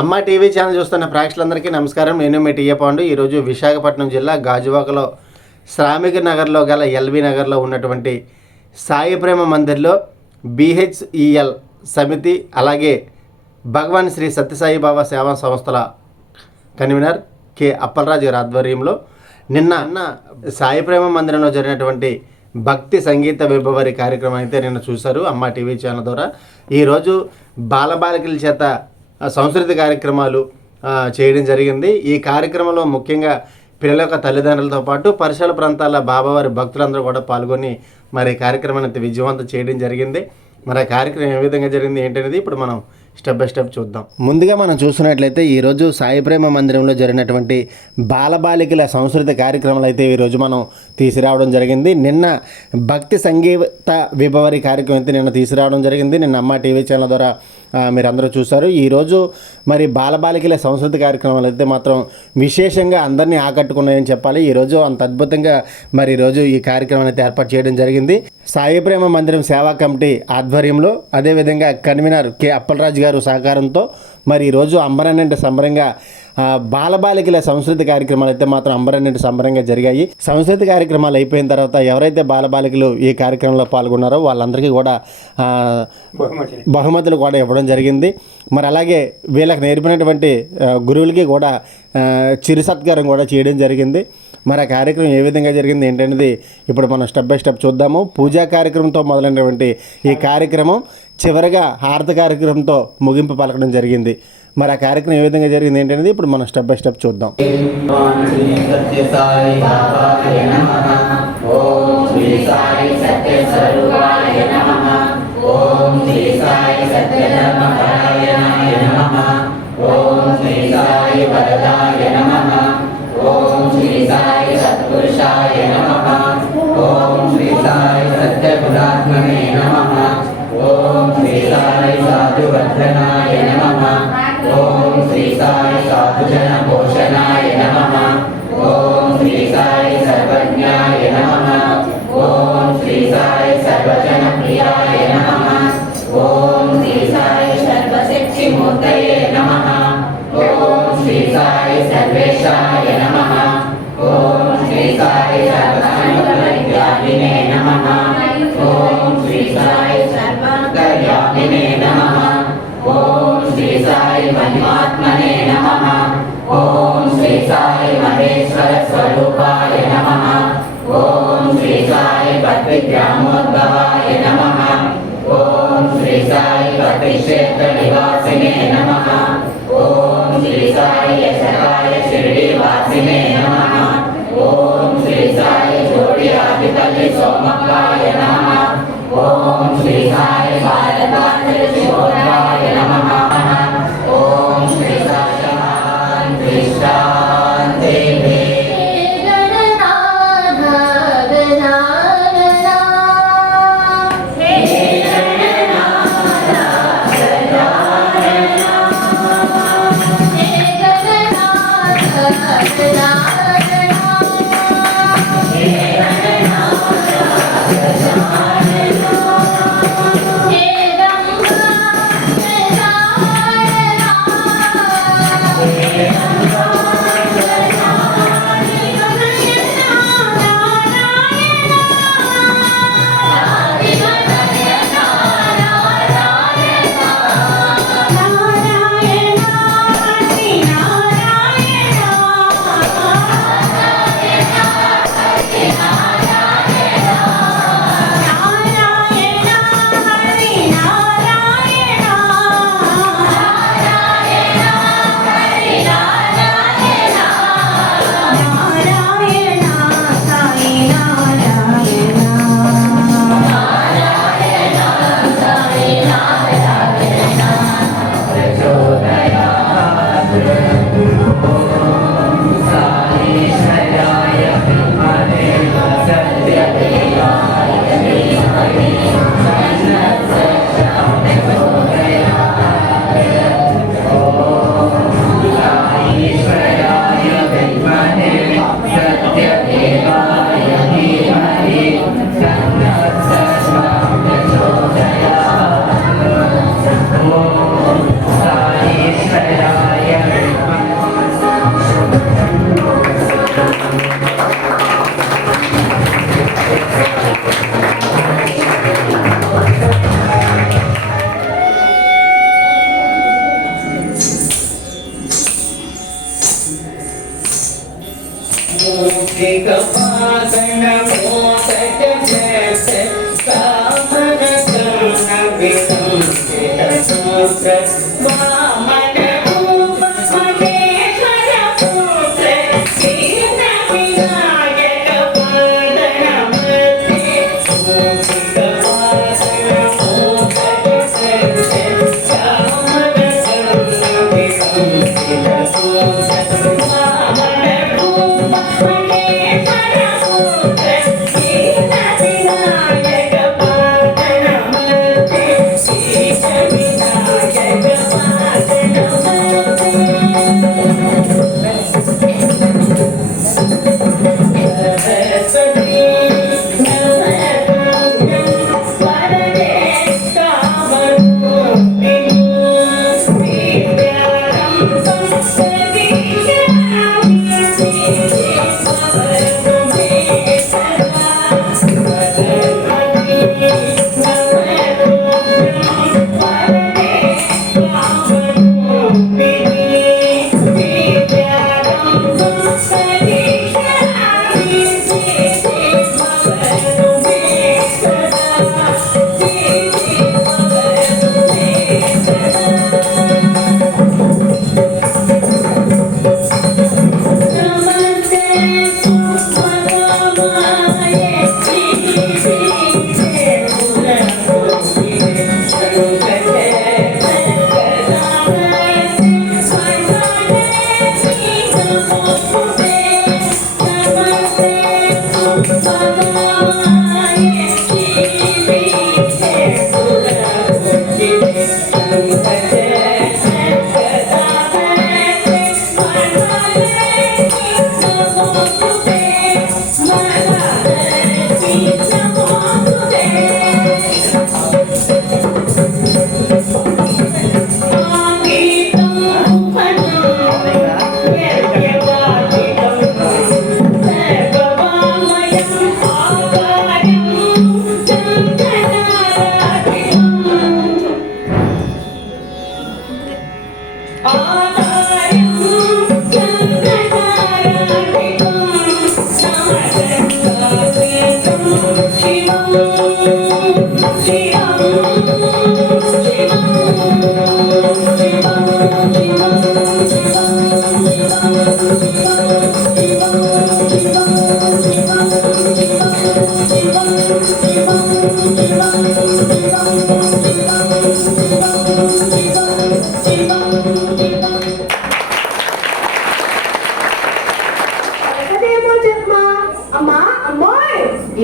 అమ్మ TV channel చూస్తున్న ప్రేక్షకులందరికీ నమస్కారం. నేను మీ టీఏ పాండు. ఈరోజు విశాఖపట్నం జిల్లా గాజువాకలో శ్రామిక నగర్లో గల ఎల్బీ నగర్లో ఉన్నటువంటి సాయి ప్రేమ మందిర్లో BHEL సమితి అలాగే భగవాన్ శ్రీ సత్యసాయి బాబా సేవా సంస్థల కన్వీనర్ కె అప్పలరాజు గారి ఆధ్వర్యంలో నిన్న సాయి ప్రేమ మందిరంలో జరిగినటువంటి భక్తి సంగీత విభవరి కార్యక్రమం అయితే నిన్న చూశారు అమ్మ టీవీ ఛానల్ ద్వారా. ఈరోజు బాలబాలికల చేత సంస్కృతి కార్యక్రమాలు చేయడం జరిగింది. ఈ కార్యక్రమంలో ముఖ్యంగా పిల్లల యొక్క తల్లిదండ్రులతో పాటు పరిసర ప్రాంతాల బాబావారి భక్తులందరూ కూడా పాల్గొని మరి కార్యక్రమాన్ని విజయవంతం చేయడం జరిగింది. మరి ఆ కార్యక్రమం ఏ విధంగా జరిగింది ఏంటనేది ఇప్పుడు మనం స్టెప్ బై స్టెప్ చూద్దాం. ముందుగా మనం చూస్తున్నట్లయితే ఈరోజు సాయి ప్రేమ మందిరంలో జరిగినటువంటి బాలబాలికల సంస్కృతి కార్యక్రమాలు అయితే ఈరోజు మనం తీసుకురావడం జరిగింది. నిన్న భక్తి సంగీత విభవరి కార్యక్రమం అయితే నిన్న తీసుకురావడం జరిగింది. నిన్న అమ్మ టీవీ ఛానల్ ద్వారా మీరు అందరూ చూశారు. ఈరోజు మరి బాలబాలికల సంస్కృతి కార్యక్రమాలు అయితే మాత్రం విశేషంగా అందరినీ ఆకట్టుకున్నాయని చెప్పాలి. ఈరోజు అంత అద్భుతంగా మరి ఈరోజు ఈ కార్యక్రమాన్ని అయితే ఏర్పాటు చేయడం జరిగింది. సాయి ప్రేమ మందిరం సేవా కమిటీ ఆధ్వర్యంలో అదేవిధంగా కన్వీనర్ కె అప్పలరాజు గారు సహకారంతో మరి ఈరోజు అంబరన్నింటి సంబరంగా బాలబాలికల సంస్కృతి కార్యక్రమాలు అయితే మాత్రం అంబరన్నింటి సంబరంగా జరిగాయి. సంస్కృతి కార్యక్రమాలు అయిపోయిన తర్వాత ఎవరైతే బాలబాలికలు ఈ కార్యక్రమంలో పాల్గొన్నారో వాళ్ళందరికీ కూడా బహుమతులు కూడా ఇవ్వడం జరిగింది. మరి అలాగే వీళ్ళకి నేర్పినటువంటి గురువులకి కూడా చిరు సత్కారం కూడా చేయడం జరిగింది. మరి ఆ కార్యక్రమం ఏ విధంగా జరిగింది ఏంటనేది ఇప్పుడు మనం స్టెప్ బై స్టెప్ చూద్దాము. పూజా కార్యక్రమంతో మొదలైనటువంటి ఈ కార్యక్రమం చివరిగా హారతి కార్యక్రమంతో ముగింపు పలకడం జరిగింది. మరి ఆ కార్యక్రమం ఏ విధంగా జరిగింది ఏంటనేది ఇప్పుడు మనం స్టెప్ బై స్టెప్ చూద్దాం. ఓం శ్రీ సాయి సత్పురుషాయ నమః. ఓం శ్రీ సాయి సత్యగుణాత్మనే నమః. ఓం శ్రీ సాయి సాధువర్ధనాయ నమః. ఓం శ్రీ సాయి సాధుజన పోషణాయ నమః. ఓం శ్రీ సాయి సర్వజ్ఞాయ నమః. ఓం శ్రీ సాయి సర్వజన ప్రియాయ నమః. ఓం శ్రీ సాయి సర్వశక్తి మూర్తయే నమః. ఓం శ్రీ సాయి సర్వేశాయ నమః. ఓం శ్రీ సాయి సర్వసంగపరిత్యాగినే నమః. ఓం శ్రీ సాయి సర్వాంతర్యామినే నమః. ఓం శ్రీ సాయి మహిమాత్మనే నమః. ఓం శ్రీ సాయి మహేశ్వర స్వరూపాయ నమః. ఓం శ్రీ సాయి భక్తిగ్రామోద్భవాయ నమః. ఓం శ్రీ సాయి భక్తిక్షేత్ర నివాసినే నమః. ఓం శ్రీ సాయి యశకాయ షిరిడి వాసినే నమః. ఓం శ్రీ సాయి జోడి ఆదిపల్లి సోమకాయ నమః. ఓం శ్రీ సాయి బాలకాంతర శివోద్భవాయ నమః. ఓం శ్రీ సాయి శాంతి శాంతి.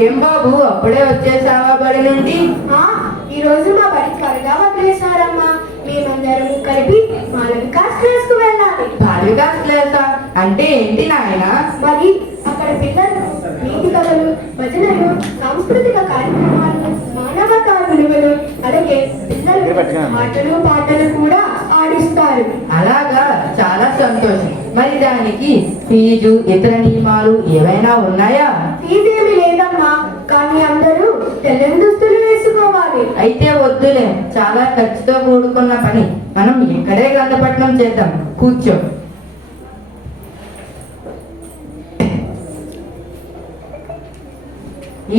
ఏం బాబు అప్పుడే వచ్చేసావా బడి నుండి? ఈ రోజు మా బడి త్వరగా వదిలేశారమ్మా. మేమందరం కలిపి బాల వికాస్ క్లాస్ కు వెళ్ళాలి. బాల వికాస్ క్లాసా అంటే ఏంటి నాయన? మరి అక్కడ పిల్లలు నీతి కథలు, భజనలు, సాంస్కృతిక కార్యక్రమాలు, మానవతా విలువలు, అలాగే పిల్లలు ఆటలు పాటలు కూడా ఆడిస్తారు. అలాగా, చాలా సంతోషం. మరి దానికి ఫీజు, ఇతర నియమాలు ఏవైనా ఉన్నాయా? ఫీజేమీ లేదమ్మా, కానీ అందరూ తెల్లని దుస్తులు వేసుకోవాలి. అయితే వద్దులే, చాలా ఖర్చుతో కూడుకున్న పని. మనం ఇక్కడే గంధపట్నం చేద్దాం. కూర్చో.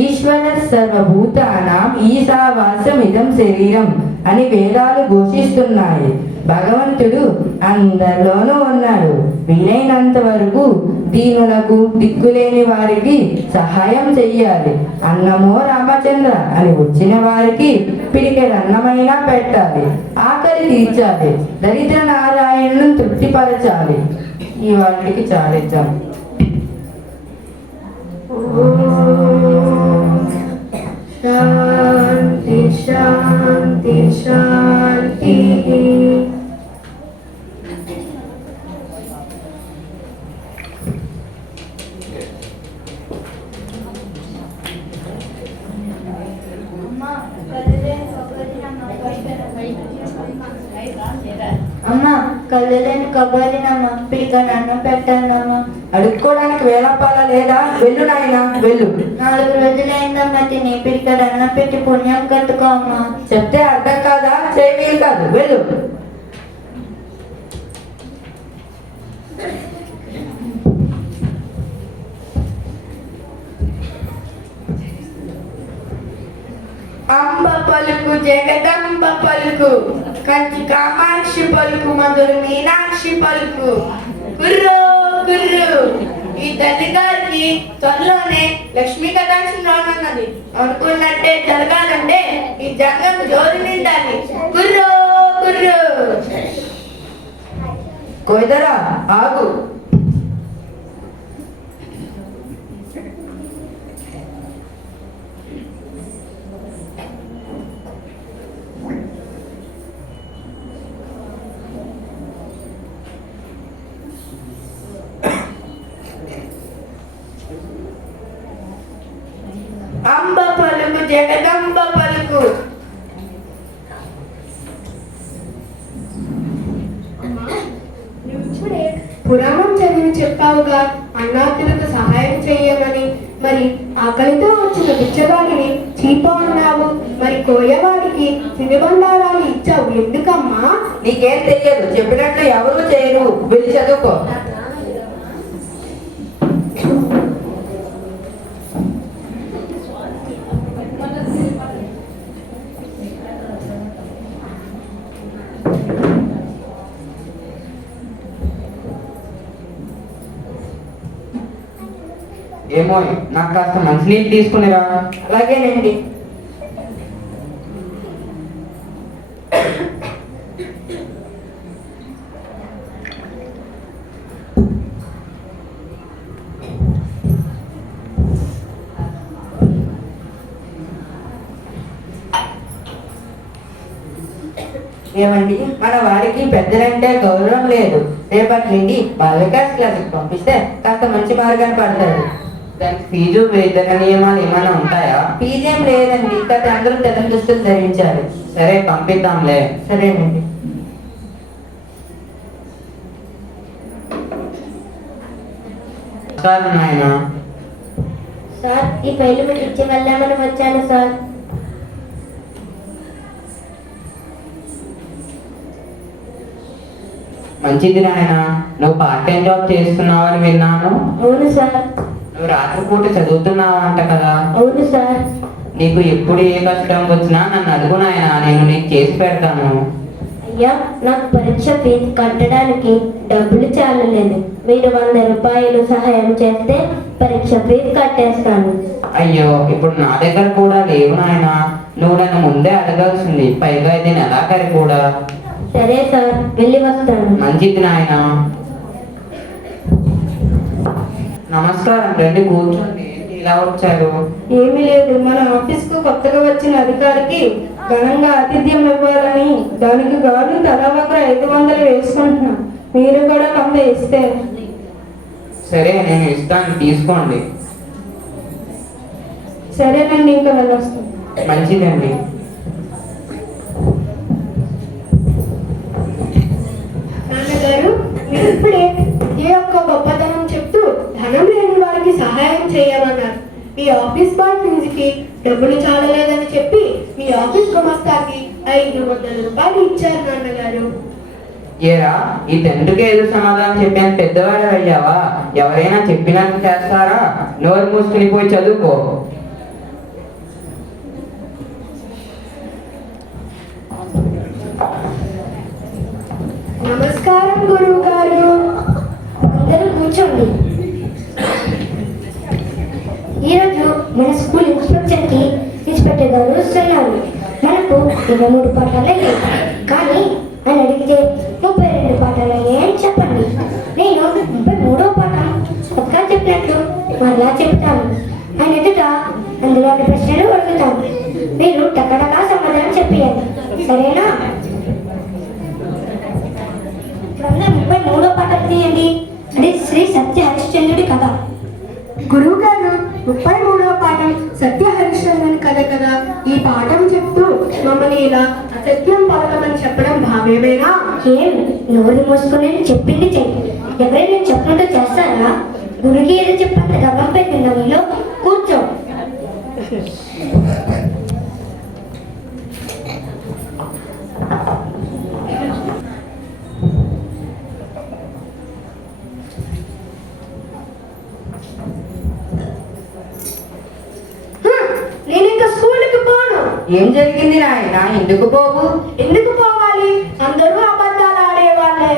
ఈశ్వర సర్వభూతానాం ఈశావాస్యమిదం శరీరం అని వేదాలు ఘోషిస్తున్నాయి. భగవంతుడు అందరిలోనూ ఉన్నాడు. వీలైనంత వరకు దీనులకు, దిక్కులేని వారికి సహాయం చెయ్యాలి. అన్నమో రామచంద్ర అని వచ్చిన వారికి పిడికెడన్నమైనా పెట్టాలి. ఆకలి తీర్చాలి. దరిద్ర నారాయణను తృప్తిపరచాలి. ఈ వాళ్ళకి చాలిద్దాం. శాంతి శాంతి శాంతి. అమ్మా, కళ్ళలేని కబోదినమ్మా, పిడిగా అన్నం పెట్టానమ్మా. అడుక్కోవడానికి వేళపాల లేదా? వెళ్ళు నాయన, వెళ్ళు. 4 రోజులైందమ్మా తిని, పిడిగా అన్నం పెట్టి పుణ్యం కట్టుకో అమ్మా. చెప్తే అర్థం కాదా? చేయవీలు కాదు, వెళ్ళు. పలుకు జగదంబ పలుకు, కంచి కామాక్షి పలుకు, మధుర మీనాక్షి పలుకు. కుర్రో కుర్రు, ఈ తల్లి గారికి త్వరలోనే లక్ష్మీ కటాక్షం రానున్నది. అనుకున్నట్టే జరగాలంటే ఈ జంగం జోరు నిండాలి. కుర్రో కుర్రు. కోయిదరా ఆగు. అంబ పలుకు జగదంబ పలుకు. పురాణం చదివి చెప్పావుగా అన్నార్థులకు సహాయం చెయ్యమని. మరి ఆకలితో వచ్చిన బిచ్చగాడిని చీప అన్నావు. మరి కోయవాడికి తినుబండారాలు ఇచ్చావు ఎందుకమ్మా? నీకేం తెలియదు, చెప్పినట్లు ఎవరు చేయరు. వెళ్ళి చదువుకో. ఏమో, నాకు కాస్త మంచినీళ్ళు తీసుకునిరా. అలాగేనండి. ఏమండి, మన వారికి పెద్దలంటే గౌరవం లేదు. రేపటి నుండి బాలికాస్ క్లాస్కి పంపిస్తే కాస్త మంచి మార్గాన్ని పడతాడు. దానికి ఫీజు వేతన నియమాలు ఏమైనా ఉంటాయా? ఫీజు ఏం లేదండి, కానీ అందరూ తెల్ల దుస్తులు ధరించాలి. సరే, పంపిద్దాంలే. సరేనండి. సార్ నాయన, సార్, ఈ ఫైలు మీకు ఇచ్చి వెళ్దామని వచ్చాను సార్. మంచిది నాయన. నువ్వు పార్ట్ టైం జాబ్ చేస్తున్నావని విన్నాను. అవును సార్. నువ్వు రాత్రిపూట చదువుతున్నావు అంట కదా? అవును సార్. నీకు ఎప్పుడు ఏ కష్టం వచ్చినా నన్ను అడుగు నాయన, నేను నీకు చేసి పెడతాను. అయ్యా, నాకు పరీక్ష ఫీజు కట్టడానికి డబ్బులు చాలలేదు. మీరు 100 రూపాయలు సహాయం చేస్తే పరీక్ష ఫీజు కట్టేస్తాను. అయ్యో, ఇప్పుడు నా దగ్గర కూడా లేవు నాయన. నువ్వు నన్ను ముందే అడగాల్సింది. పైగా ఇది నెలాఖరి కూడా. సరే సార్, వెళ్ళి వస్తాను. మంచిది నాయన. నమస్కారం, రండి కూర్చోండి. ఏంటి ఇలా వచ్చారు? ఏమీ లేదు, మన ఆఫీస్కు కొత్తగా వచ్చిన అధికారికి ఘనంగా ఆతిథ్యం ఇవ్వాలని దానికి గాను తలా ఒక 500 వేసుకుంటున్నాం. మీరు కూడా కొంత ఇస్తే. సరే, నేను ఇస్తాను, తీసుకోండి. సరేనండి, ఇంకా వెళ్ళొస్తాం. మంచిదండి. నాన్నగారు, మీరు ఇప్పుడే విద్య యొక్క గొప్పతనం చెప్తూ ధనం లేని వారికి సహాయం చేయమన్నారు. మీ ఆఫీస్ బాయ్ ఫీజుకి డబ్బులు చాలలేదని చెప్పి మీ ఆఫీస్ గుమస్తాకి 500 రూపాయలు ఇచ్చారు నాన్నగారు. ఏరా, ఈ తండ్రికి ఏదో సమాధానం చెప్పాను పెద్దవాడు అయ్యావా? ఎవరైనా చెప్పినట్టు చేస్తారా? నోరు మూసుకుని పోయి చదువుకో. నమస్కారం గురువు గారు. అందరూ కూర్చోండి. ఈరోజు మన స్కూల్ ఇన్స్పెక్టర్కి ఇన్స్పెక్టర్ గారు వస్తున్నారు. మనకు 23 పాఠాలు అయ్యాయి, కానీ అని అడిగితే 32 పాఠాలు అయ్యాయి అని చెప్పండి. నేను 33వ పాఠం కొత్తగా చెప్పినట్లు మరలా చెప్తాను. ఆయన ఎదుట అందులోని ప్రశ్నలు అడుగుతాను. మీరు టకటకా సమాధానం చెప్పేయాలి, సరేనా? 33వ పాఠం తీయండి. అది శ్రీ సత్య హరిశ్చంద్రుడి కథ. గురువు గారు, 33వ పాఠం సత్య హరిశ్చంద్రుని కథ కదా. ఈ పాఠం చెప్తూ మమ్మల్ని ఇలా అసత్యం పలకమని చెప్పడం భావ్యమేనా? ఏం నోరు మూసుకుని చెప్పింది చెయ్యి. ఎవరైనా చెప్పినట్టు చేస్తారా? గురికి ఏదో చెప్పండి, గమం పెట్టిన మీలో కూర్చో. నేను ఇంకా స్కూల్కి పోను. ఏం జరిగింది నాయన? ఎందుకు పోవు? ఎందుకు పోవాలి? అందరూ అబద్ధాలు ఆడేవాళ్ళే.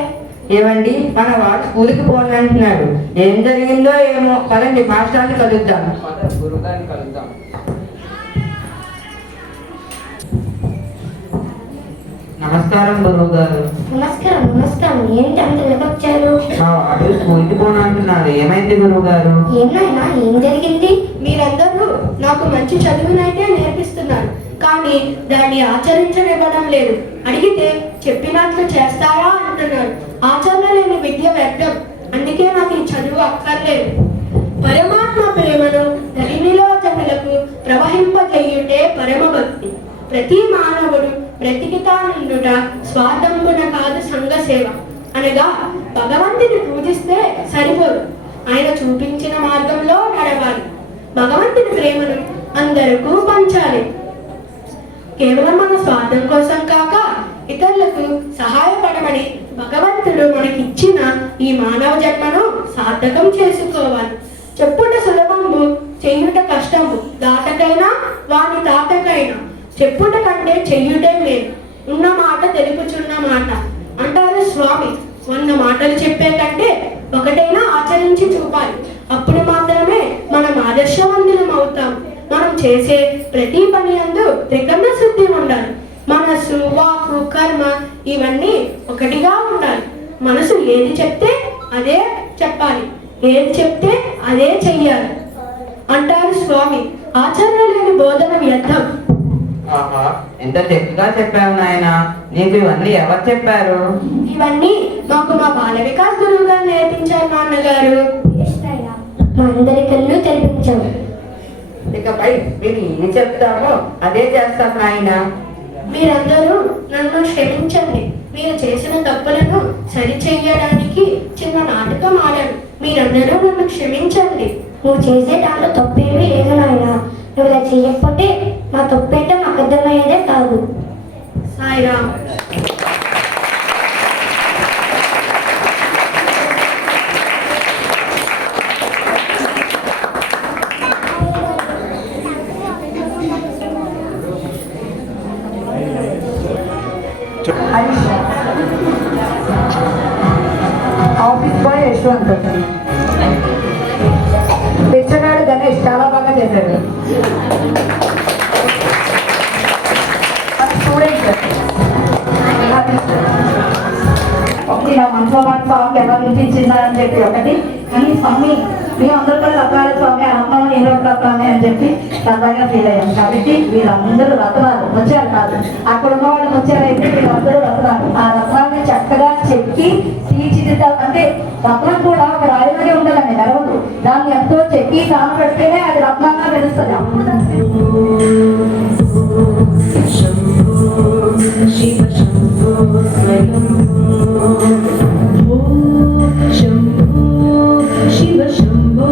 ఏమండి, మన వాడు స్కూల్కి పోనంటున్నాడు. ఏం జరిగిందో ఏమో. పదండి, మాస్టర్ని కలుద్దాం. గురుగారిని కలుద్దాం. నమస్కారం గురువు గారు. నమస్కారం నమస్కారం. ఏంటి అంత వచ్చారు? మా వాడు స్కూల్కి పోనంటున్నాడు. ఏమైంది గురువు గారు? ఏమైనా ఏం జరిగింది? మీరందరూ నాకు మంచి చదువునైతే నేర్పిస్తున్నారు, కానీ దాన్ని ఆచరించనివ్వడం లేదు. అడిగితే చెప్పినట్లు చేస్తారా అంటున్నారు. ఆచరణ లేని విద్య వ్యర్థం. అందుకే నాకు ఈ చదువు అక్కర్లేదు. పరమాత్మ ప్రేమను ధరణిలో జనులకు ప్రవహింపజేయుటే పరమభక్తి. ప్రతి మానవుడు బ్రతికితానుండుట స్వార్థంబున కాదు సంఘ సేవ. అనగా భగవంతుని పూజిస్తే సరిపోదు, ఆయన చూపించిన మార్గంలో నడవాలి. భగవంతుని ప్రేమను అందరికీ పంచాలి. కేవలం మన స్వార్థం కోసం కాక ఇతరులకు సహాయపడమని భగవంతుడు మనకిచ్చిన ఈ మానవ జన్మను సార్థకం చేసుకోవాలి. చెప్పుట సులభంబు, చెయ్యుట కష్టంబు. దాటకైనా వాని తాతకైనా చెప్పుట కంటే చెయ్యుటే లేదు. ఉన్న మాట తెలుపుచున్న మాట అంటారు స్వామి. 100 మాటలు చెప్పే కంటే ఒకటైనా ఆచరించి చూపాలి. అప్పుడు మాత్రమే మనం ఆదర్శవంతులం అవుతాం. మనం చేసే ప్రతి పని యందు త్రికరణ శుద్ధి ఉండాలి. మనస్సు, వాక్కు, కర్మ ఇవన్నీ ఒకటిగా ఉండాలి. మనసు ఏది చెప్తే అదే చెప్పాలి, ఏది చెప్తే అదే చెయ్యాలి అంటారు స్వామి. ఆచరణ లేని బోధన వ్యర్థం. ఆహా, ఎంత చక్కగా చెప్పావు నాయన. నీకు ఇవన్నీ ఎవరు చెప్పారు? ఇవన్నీ మాకు మా బాల వికాస్ గురువు గారు నేర్పించారు నాన్నగారు. మా అందరి కళ్ళు తెరిపించావు. ఇకపై మీరు ఏం చెప్తామో అదే చేస్తాం నాయన. మీరందరూ నన్ను క్షమించండి. మీరు చేసిన తప్పులను సరిచెయ్యడానికి చిన్న నాటకం ఆడాను. మీరందరూ నన్ను క్షమించండి. నువ్వు చేసే దాంట్లో తప్పేమీ లేదు నాయన. నువ్వు ఇలా చేయకపోతే మా తప్పేంటో మాకు అర్థమయ్యేదే కాదు. సాయిరామ్. Office boy Yashwant. పిచ్చగాడు గణేష్ చాలా బాగా చేశాడు. స్టూడెంట్ ఇలా మనసులో మాట స్వామికి ఎలా వినిపించిందా అని చెప్పి ఒకటి. కానీ స్వామి మీ అందరూ కూడా రత్నాలు స్వామి ఆత్మలో ఏదో రత్నాలే అని చెప్పి సరదాగా ఫీల్ అయ్యాం. కాబట్టి వీళ్ళందరూ రత్నాలు వచ్చారు కాదు, అక్కడ ఉన్న వాళ్ళు వచ్చారైతే వీళ్ళందరూ రత్నాలు. ఆ రత్నాన్ని చక్కగా చెక్కి తీర్చిదిద్దాలి. అంటే రత్నం కూడా ఒక రాయిలాగే ఉండదండి, నెరవదు. దాన్ని ఎంతో చెక్కి కానబెడితేనే అది రత్నంగా తెలుస్తుంది. అప్పుడు దాన్ని Shambho, Shiva Shambho.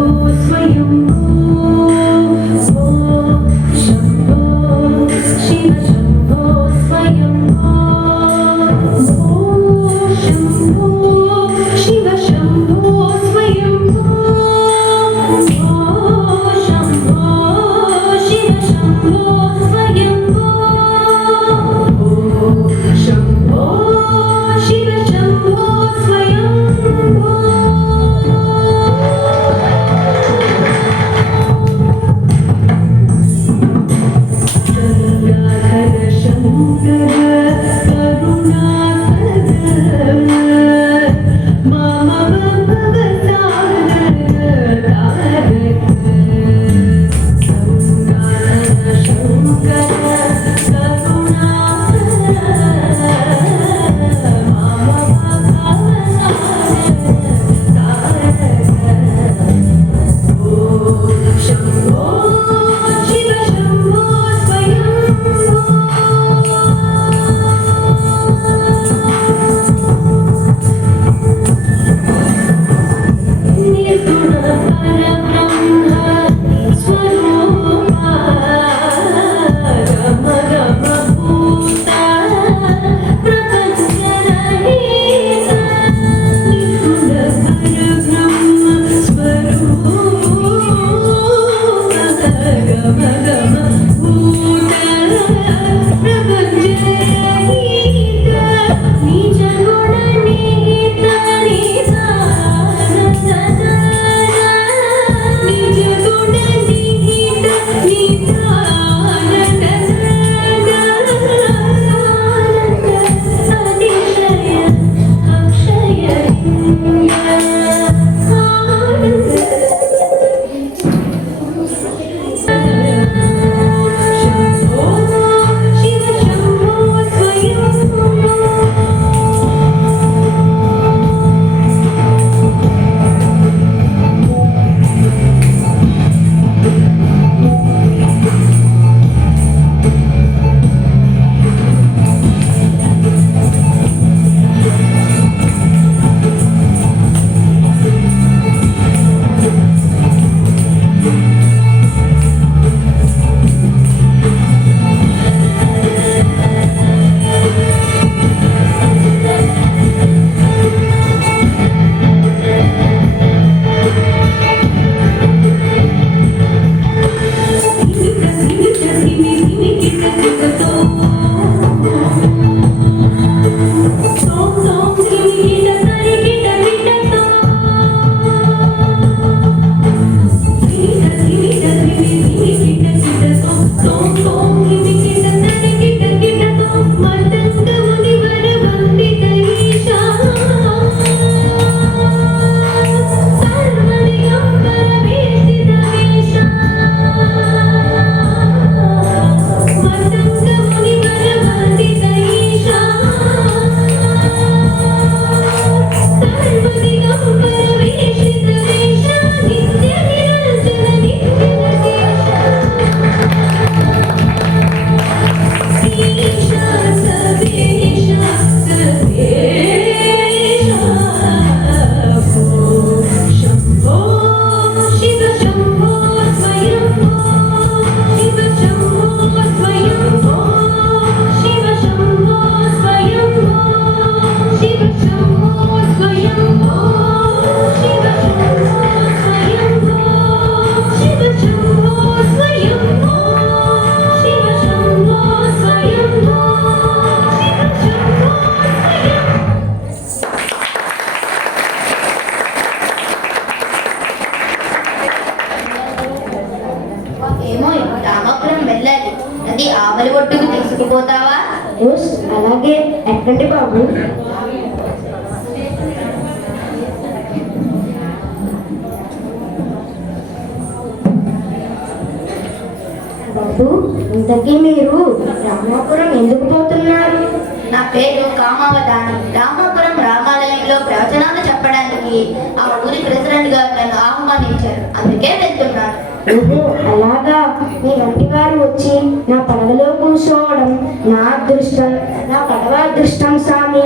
నన్ను ఆవలి ఒడ్డుకు తీసుకుపోతావా? ఓస్ అలాగే, ఎక్కండి బాబు. బాబు, ఇంతకీ మీరు రామాపురం ఎందుకు పోతున్నారు? నా పేరు కామావతాని. రామాపురం రామాలయంలో ప్రవచనాలు చెప్పడానికి ఆ ఊరి ప్రెసిడెంట్ గారు నన్ను ఆహ్వానించారు, అందుకే వెళ్తున్నాను. ఓహో అలాగా. మీ వంటి వారు వచ్చి నా పడవలో కూర్చోవడం నా అదృష్టం, నా పడవ అదృష్టం స్వామి.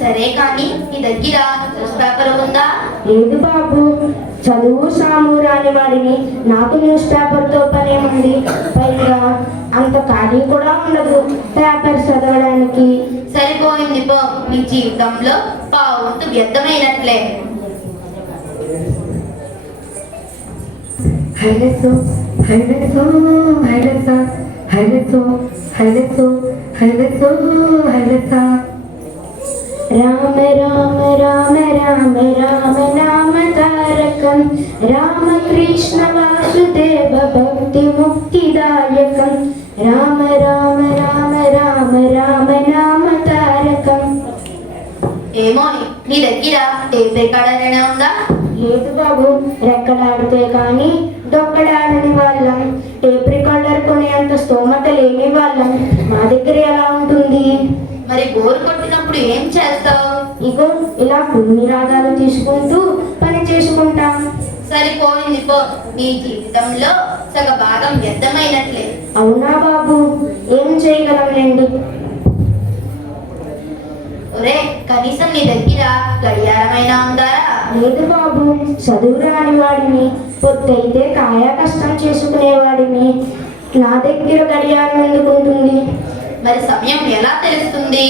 సరే కానీ నీ దగ్గర న్యూస్ పేపర్ ఉందా? లేదు బాబు, చదువు సాము రాని వాడిని నాకు న్యూస్ పేపర్తో పనేముంది? పైగా అంత ఖాళీ కూడా ఉండదు పేపర్ చదవడానికి. సరిపోయింది పో, నీ జీవితంలో పావుంతు వ్యర్థమైనట్లే. Highlights highlights highlights highlights highlights highlights highlights Rama Rama Rama Rama Rama నామ తారకం రామకృష్ణ వాసుదేవ భక్తి ముక్తిదాయకం రామ రామ రామ రామ రామ నామ తారకం. ఏమో నీ దగ్గర టేప్ రికార్డర్ అయినా ఉందా? లేదు బాబు, రెక్కడాడితే కానీ డొక్కడాడని వాళ్ళం, టేప్ రికార్డర్ కొనేంత స్తోమత లేని వాళ్ళం, మా దగ్గర ఎలా ఉంటుంది? మరి బోరు కొట్టినప్పుడు ఏం చేస్తావు? ఇగో ఇలా కొన్ని రాగాలు తీసుకుంటూ పని చేసుకుంటాం. సరిపోయింది పో, నీ జీవితంలో సగ భాగం వ్యర్థమైనట్లే. అవునా బాబు, ఏం చేయగలంలేండి. ఒరే, కనీసం నీ దగ్గర గడియారమైనా ఉందారా? లేదు బాబు, చదువు రాని వాడిని, పొద్దైతే కాయా కష్టం చేసుకునేవాడిని, నా దగ్గర గడియారం ఎందుకు ఉంటుంది? మరి సమయం ఎలా తెలుస్తుంది?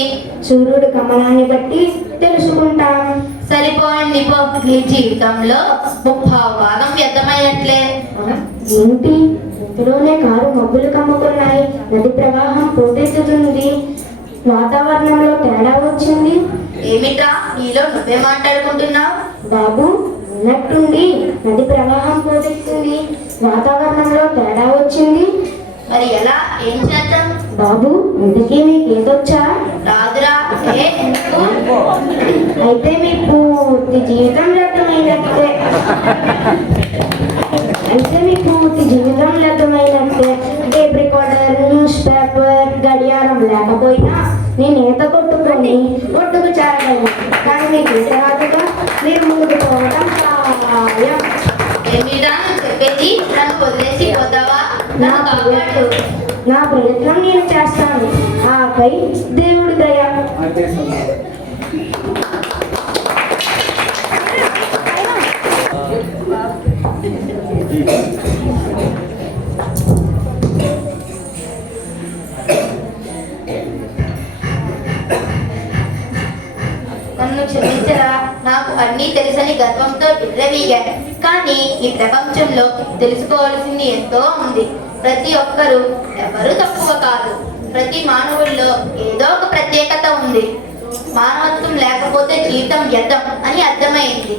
సూర్యుడు గమనాన్ని బట్టి తెలుసుకుంటాం. సరిపోయింది పో, నీ జీవితంలో 30% వ్యర్థమైనట్లే. ఏంటి, ఇంతలోనే కారు మబ్బులు కమ్ముకున్నాయి, నది ప్రవాహం పోటెత్తుతుంది, వాతావరణంలో తేడా వచ్చింది. ఏమిటా నీలో నువ్వే మాట్లాడుకుంటున్నావు? బాబు, ఉన్నట్టుండి నది ప్రవాహం పోటెత్తుంది, వాతావరణంలో తేడా వచ్చింది. మరి ఎలా, ఏం చేద్దాం? బాబు, ఇంతకీ మీకు ఏదొచ్చా? రాదురా. ఎందుకు? అయితే మీ పూర్తి జీవితం వ్యర్థమైనట్టే. టేప్ రికార్డర్, న్యూస్ పేపర్, గడియారం లేకపోయినా నేను ఈత కొట్టుకొని ఒడ్డుకు చేరగలను. కానీ మీకు ఈత రాదుగా, మీరు ముందుకు పోవడం ఖాయం. ఏమిరా చెప్పేది? నన్ను వదిలేసి పోతావా? నన్ను కాపాడు. నా ప్రయత్నం నేను చేస్తాను, ఆపై దేవుడి దయ. నన్ను క్షమించరా, నాకు అన్నీ తెలుసని గర్వంతో విర్రవీగాను. కానీ ఈ ప్రపంచంలో తెలుసుకోవాల్సింది ఎంతో ఉంది. ప్రతి ఒక్కరూ ఎవరు తక్కువ కాదు. ప్రతి మానవుల్లో ఏదో ఒక ప్రత్యేకత ఉంది. మానవత్వం లేకపోతే జీవితం వ్యర్థం అని అర్థమైంది.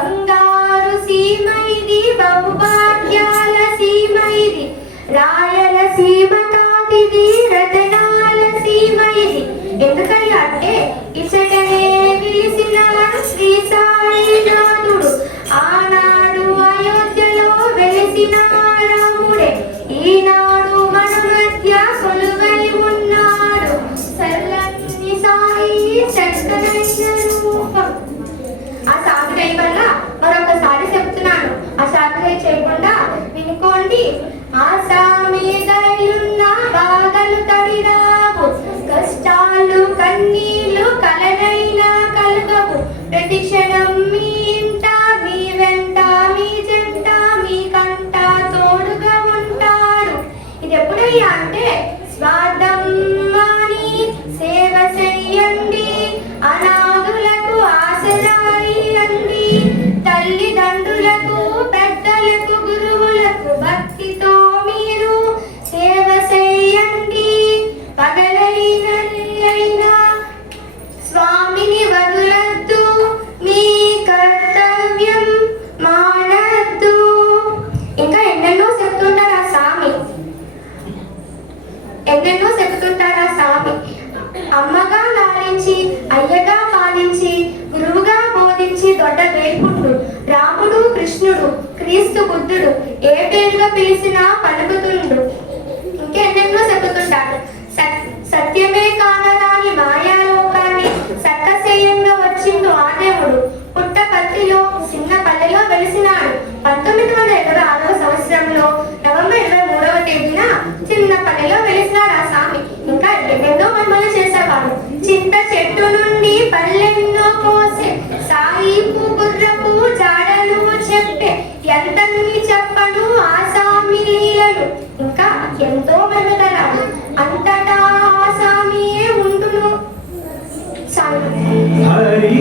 బంగారు సీమ ఇది, బహుభాగ్యాల సీమ ఇది, రాయల సీమ కాదిది, రతనాల సీమ ఇది. ఎందుకయ్యా అంటే ఇచ్చటనే విలిసిన శ్రీ సాయినాథుడు, ఆనాడు అయోధ్యలో వెలిసిన రాముడే, ఈనాడు మన మధ్య కొలువై ఉన్నాడు. సర్లని సాయి చక్కనైన రూపం. ఆ సాగుదయ వల్ల మరొకసారి చెప్తున్నాను, ఆ సాగుదయ చేయకుండా వినుకోండి. ఆశా మీదయున్న బాధలు తడిరావు, కష్టాలు కన్నీళ్లు కలనైనా కలగవు. ప్రతి క్షణం మీ ఇంట, మీ వెంట, మీ జంట, మీ కంట తోడుగా ఉంటాడు. ఇది ఎప్పుడయ్యా అంటే స్వార్థం మాని సేవ చెయ్యండి, అనాథులకు ఆసరాయండి, తల్లిదండ్రులకు పెద్దలకు గురువులకు భక్తితో మీరు సేవ చెయ్యండి. పగలైనా స్వామిని వదులద్దు, మీ కర్తవ్యం మానద్దు. ఇంకా ఎన్నెన్నో చెప్తుంటారు ఆ స్వామి, ఎన్నెన్నో చెబుతుంటారు ఆ స్వామి. అమ్మగా లాలించి, అయ్యగా పాలించి, గురువుగా బోధించి దొడ్డ వేపుడు రాముడు కృష్ణుడు క్రీస్తు బుద్ధుడు, ఏ పేరుగా పిలిచినా పలుకుతుండు. ఇంకెన్నెన్నో చెబుతుంటాడు. సత్యమే కానరాని మాయాలోకాన్ని సక్కసేయంగా వచ్చిండు ఆ దేవుడు. పుట్టపర్తిలో చిన్న పల్లెలో వెలిసినాడు. 1926వ సంవత్సరంలో నవంబర్ 23వ తేదీన చిన్న పల్లెలో వెలిసినాడు ఆ స్వామి. ఇంకా ఎన్నెన్నో మహిమలు చేసేవాడు. చింత చెట్టు నుండి పల్లెన్నో కోసే, సాయిపు గుర్రపు జాడలు చెప్పే, ఎంతని చెప్పను ఆ స్వామి లీలలు. ఇంకా ఎంతో మెరుగుదరాలు. అంతటా ఆ స్వామియే ఉండును. హరి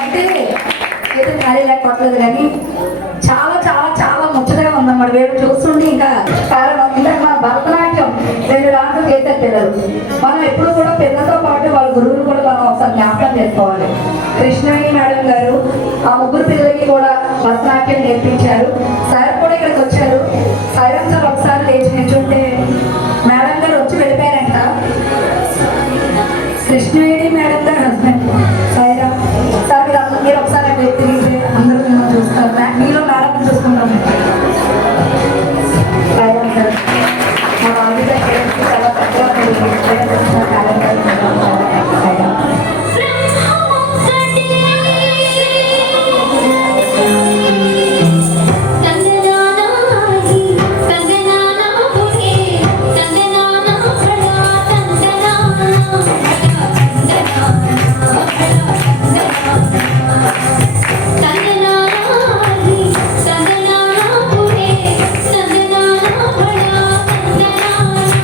అంటే ఏదో ఖాళీ లేకపోవట్లేదు కానీ చాలా చాలా చాలా ముచ్చటగా ఉందన్నమాట. వీళ్ళు చూస్తుంటే ఇంకా కారణం ఇందాక మన భరతనాట్యం 2 దాంట్లో చేసే పిల్లలు. మనం ఎప్పుడు కూడా పిల్లలతో పాటు వాళ్ళ గురువులు కూడా మనం ఒకసారి జ్ఞాపకం చేసుకోవాలి. కృష్ణవేణి మేడం గారు ఆ 3 పిల్లలకి కూడా భరతనాట్యం నేర్పించారు. సార్ కూడా ఇక్కడికి వచ్చారు. సాయిరామ్ సార్ ఒకసారి లేచి నిల్చుంటే మేడం గారు వచ్చి వెళ్ళిపోయారంట. కృష్ణవేణి మేడం గారు హస్బెండ్ సాయిరామ్ సార్ మీరు ఒకసారి తిరిగితే అందరూ మిమ్మల్ని చూస్తారు. మీలో మేడం చూసుకుంటాం. సాయిరామ్ సార్ మా బాధ్యత చాలా పెద్దగా Sairam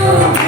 Thank you.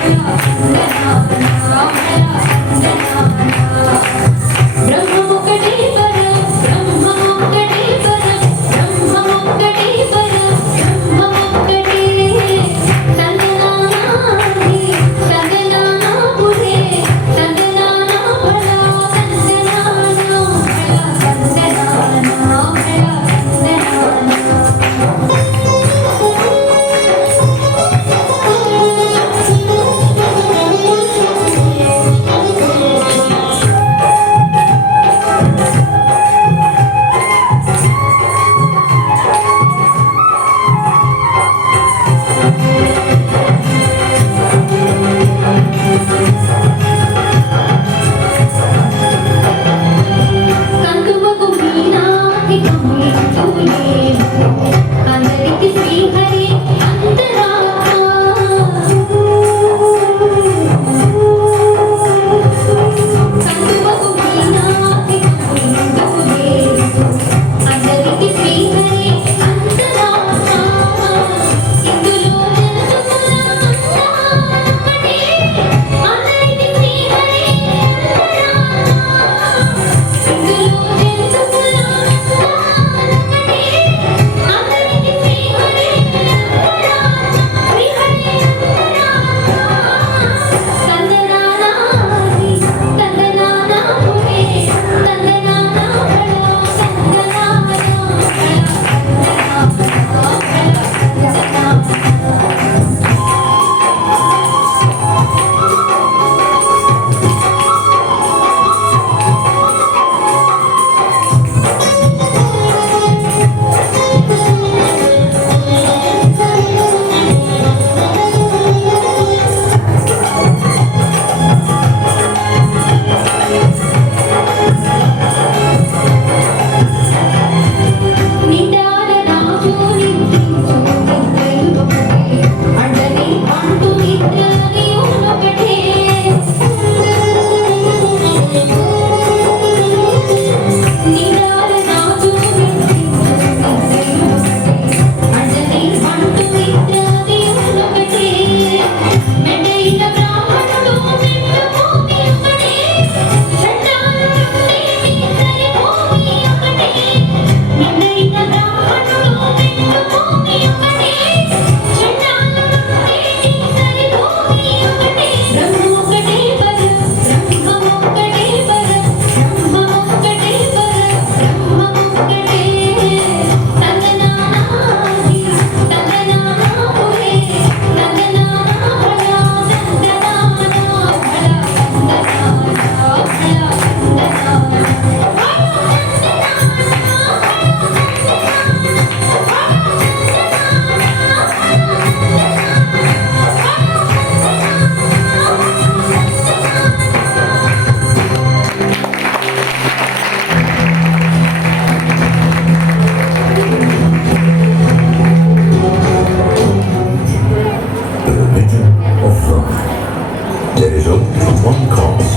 one cause,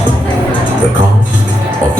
the cause of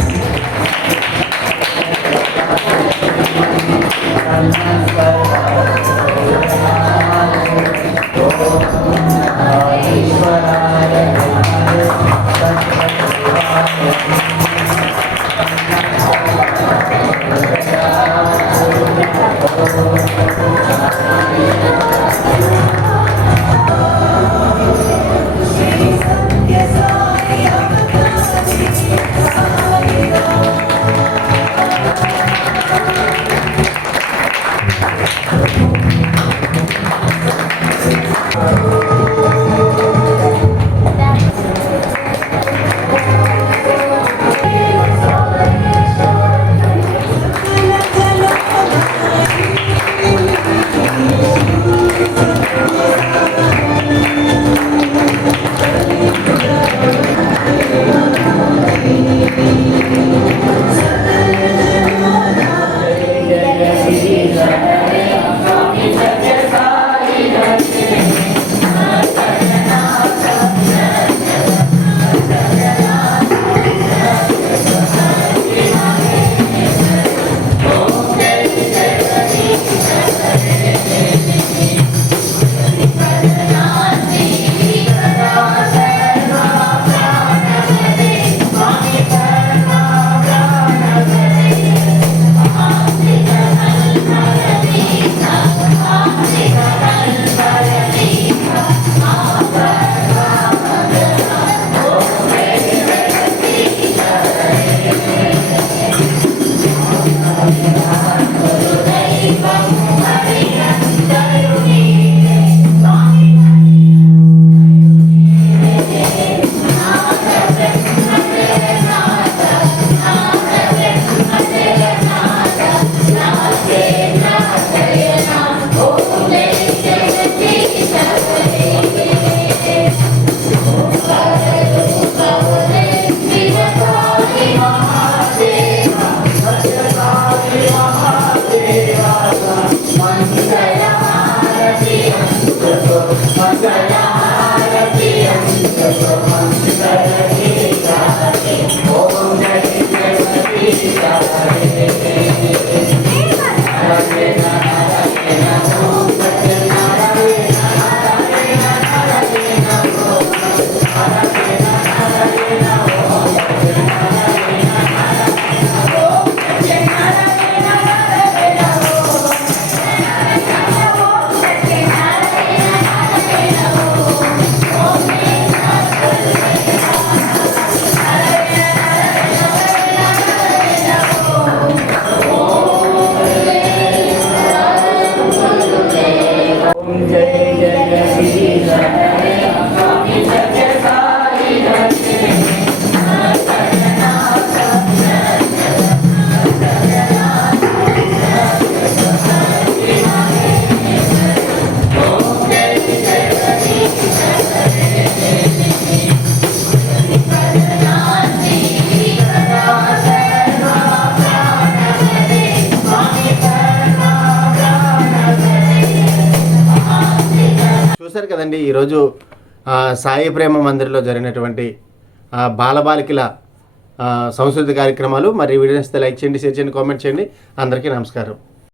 చూశారు కదండి ఈరోజు సాయి ప్రేమ మందిర్లో జరిగినటువంటి బాలబాలికల సంస్కృతి కార్యక్రమాలు. మరి వీడియోస్ లైక్ చేయండి, షేర్ చేయండి, కామెంట్ చేయండి. అందరికీ నమస్కారం.